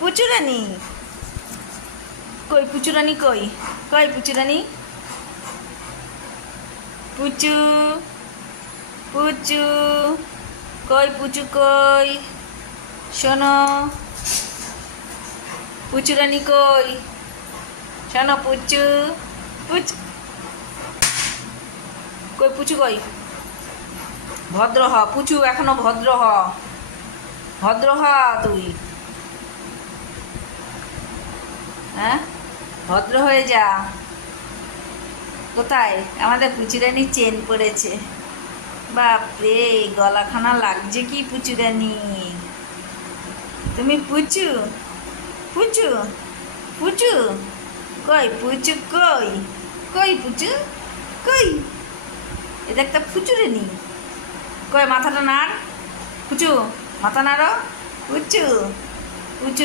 পুচুরানি কই, পুচুরানি কই, কই পুচুরানি, পুচু পুচু কই, পুচু কই, শোনো পুচুরানি কই, শোনো পুচু, পুচু কই, পুচু কই, ভদ্র হ পুচু, এখনো ভদ্র হ, ভদ্র হ তুই, হ্যাঁ ভদ্র হয়ে যা। কোথায় আমাদের পুচুরানি চেন পড়েছে, বাপরে গলাখানা লাগছে কি পুচুরানি, তুমি পুচু, পুচু পুচু কই, পুচু কই, কই পুচু কই, এটা একটা পুচুরানি, কই মাথাটা নাড়, পুচু মাথা নাড়ো, পুচু পুচু